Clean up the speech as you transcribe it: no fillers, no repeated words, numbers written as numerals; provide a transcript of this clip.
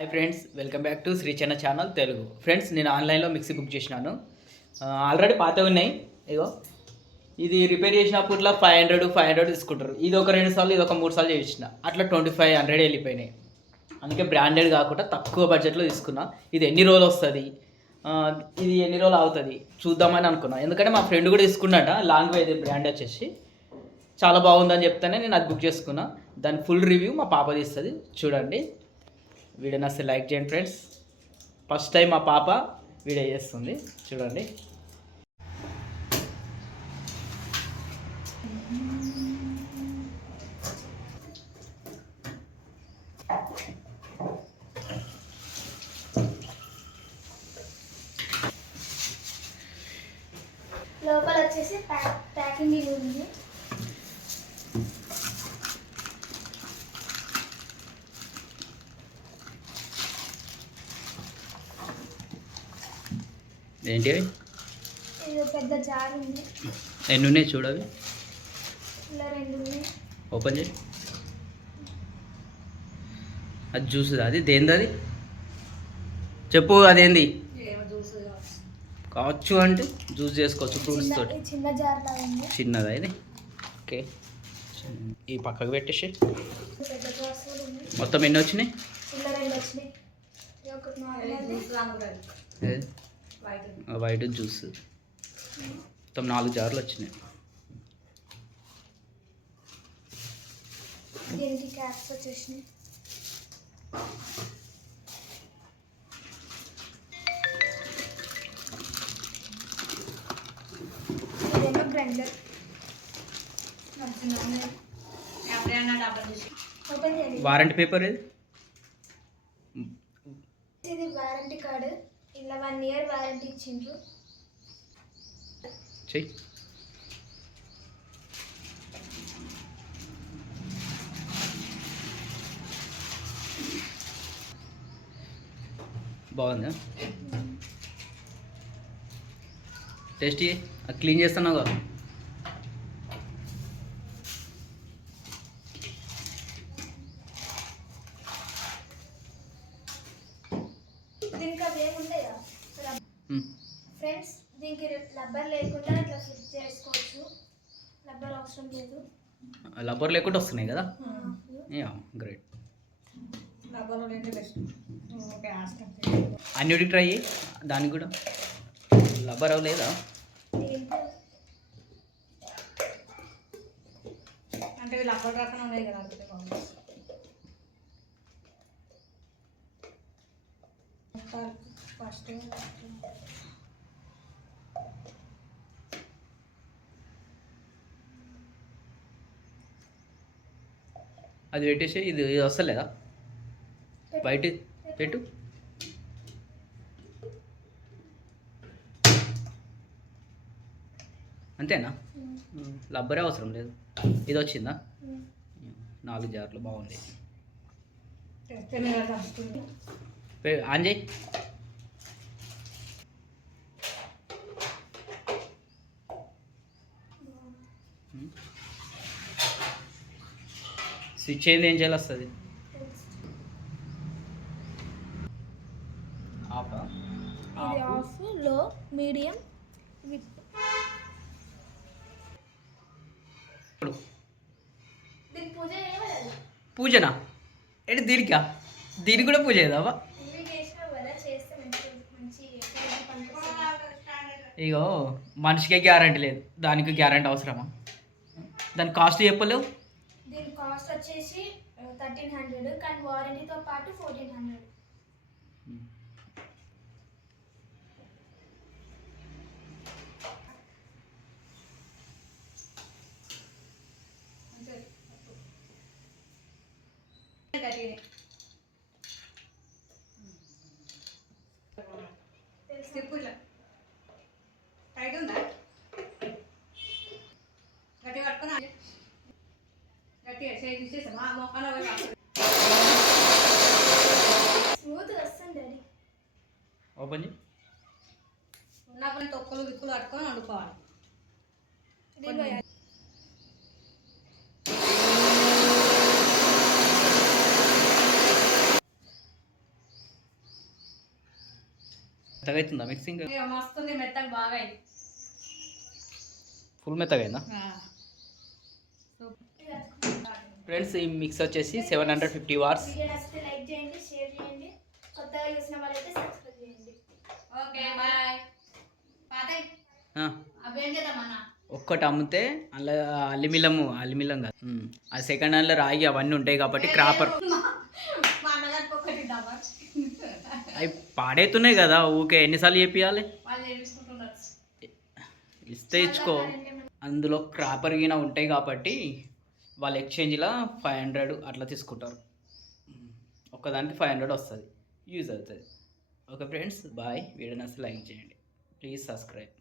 Hi friends, welcome back to Sri Chenna channel Telugu. Friends, నేను ఆన్లైన్లో mixie book చేసినాను. ఆల్రెడీ పాతవి ఉన్నాయి. ఇగో ఇది రిపేర్ చేసినప్పుడులా 500 తీసుకుంటారు. ఇది ఒక 2 సార్లు, ఇది ఒక 3 సార్లు చేసిన, అట్లా 2500 వెళ్ళిపోయినాయి. అందుకే బ్రాండెడ్ కాకుండా తక్కువ బడ్జెట్లో తీసుకున్నా. ఇది ఎన్ని రోజులు వస్తుంది, ఇది ఎన్ని రోజులు అవుతుంది చూద్దామని అనుకున్నా. ఎందుకంటే మా ఫ్రెండ్ కూడా తీసుకున్నట. లాంగ్ వే బ్రాండ్ వచ్చేసి చాలా బాగుందని చెప్తానే నేను అది బుక్ చేసుకున్నా. దాని ఫుల్ రివ్యూ మా పాప తీస్తుంది, చూడండి. వీడియో నచ్చితే లైక్ చేయండి ఫ్రెండ్స్. ఫస్ట్ టైం మా పాప వీడియో చేస్తుంది, చూడండి. లోపల వచ్చేసి ప్యాకింగ్ ఇది ఉంది. ఏంటి అవి? ఇది పెద్ద జార్ ఉంది. ఎన్ని ఉన్నాయి చూడవి. ఇలా 2 ఉన్నాయి. ఓపెన్ చేయి. అది జ్యూస్, అది దేంది? అది చెప్పు, అదేంది కావచ్చు అంటే జ్యూస్ చేసుకోవచ్చు ఫ్రూట్స్ తోటి. చిన్న జార్ లాగా ఉంది. చిన్నదా ఇది? ఓకే, ఈ పక్కకు పెట్టేసి. పెద్ద గ్లాస్ ఉంది. మొత్తం ఎన్ని వచ్చినాయి? ఇలా 2 వచ్చినాయి. ఒకటి నార్మల్ వైట్ జ్యూస్. మొత్తం 4 జార్లు వచ్చినాయి. దీనికి క్యాప్స్ వచ్చేసినాయి. ఇదేమో గ్రైండర్. ఓపెన్ చేయండి. వారంటీ పేపర్ ఏది? ఇది వారంటీ కార్డు. ఇలా 1 ఇయర్ వారంటీ ఇచ్చిండ్రు. చెయ్యి. బాగుందా? టేస్టీ. అది క్లీన్ చేస్తున్నావు కదా. దీనికి అవి ఏముంటాయా ఫ్రెండ్స్? దీనికి రబ్బర్ లేకుండా ఇట్లా ఫిట్ చేసుకోవచ్చు. రబ్బర్ అవసరం లేదు. రబ్బర్ లేకుండా వస్తున్నాయి కదా. గ్రేట్. అన్నిటికి ట్రై చేయి. దానికి కూడా రబ్బర్ అవ్వలేదా? అంటే వీళ్ళు అక్కడ రకం ఉన్నాయి కదా. ఫస్ట్ అది పెట్టేసి ఇది వస్తలేదా? బయట పెట్టు. అంతేనా? రబ్బరే అవసరం లేదు. ఇది వచ్చిందా? 4 జార్లు. బాగుంది. ఆన్ చేయి. స్విచ్ అయింది, ఏం చేయాలి వస్తుంది? ఇది ఆఫ్, లో, మీడియం, విప్. దీనికి పూజ చేయవాలి. పూజనా? ఏంటి దీనికా? దీనికి కూడా పూజ చేద్దామా? ఇగో మనిషికే గ్యారంటీ లేదు, దానికి గ్యారంటీ అవసరమా? దాని కాస్ట్ చెప్పలేవు. దీని కాస్ట్ వచ్చేసి 1300, కానీ వారంటీతో పాటు 1400. టైట్ ఉందా? గట్టి పట్టుకున్నా. గట్టిగా చేసి ఇచ్చేసా మా మొక్కన స్మూత్ వస్తుంది డాడీ. ఓపెన్ చేయి. ఉన్నప్పుడు తొక్కలు గిక్కులు పట్టుకొని వండుకోవాలి. మెత్తగా అవుతుందా మిక్సింగ్? ఇక మస్తుంది మెత్తగా బాగా అయింది. ఫుల్ మెత్తగా అయిందా? సూపర్. ఫ్రెండ్స్ ఈ మిక్స్ వచ్చేసి 750 వాట్స్. వీడియో నచ్చితే లైక్ చేయండి, షేర్ చేయండి, కొత్తగా చూసిన వాళ్ళైతే సబ్స్క్రైబ్ చేయండి. Okay bye. పాతయ్ అవేం చేద్దామన్నా? ఒక్కటి అమ్మితే అలా అల్లిమిల్లం కాదు, ఆ సెకండ్ హ్యాండ్లో రాగి అవన్నీ ఉంటాయి కాబట్టి క్రాపర్ మా అన్నగారికి ఒకటి డబ్బా అవి పాడైతున్నాయి కదా, ఊకే ఎన్నిసార్లు చెప్పియాలి? వాళ్ళు చేయించుకుంటున్నారు. ఇస్తే ఇచ్చుకో. అందులో క్రాపర్ గిన ఉంటాయి కాబట్టి వాళ్ళు ఎక్స్చేంజ్లో 500 అట్లా తీసుకుంటారు. ఒక్కదానికి 500 వస్తుంది, యూజ్ అవుతుంది. Okay friends, bye. వీడియో నచ్చితే లైక్ చేయండి, ప్లీజ్ సబ్స్క్రైబ్.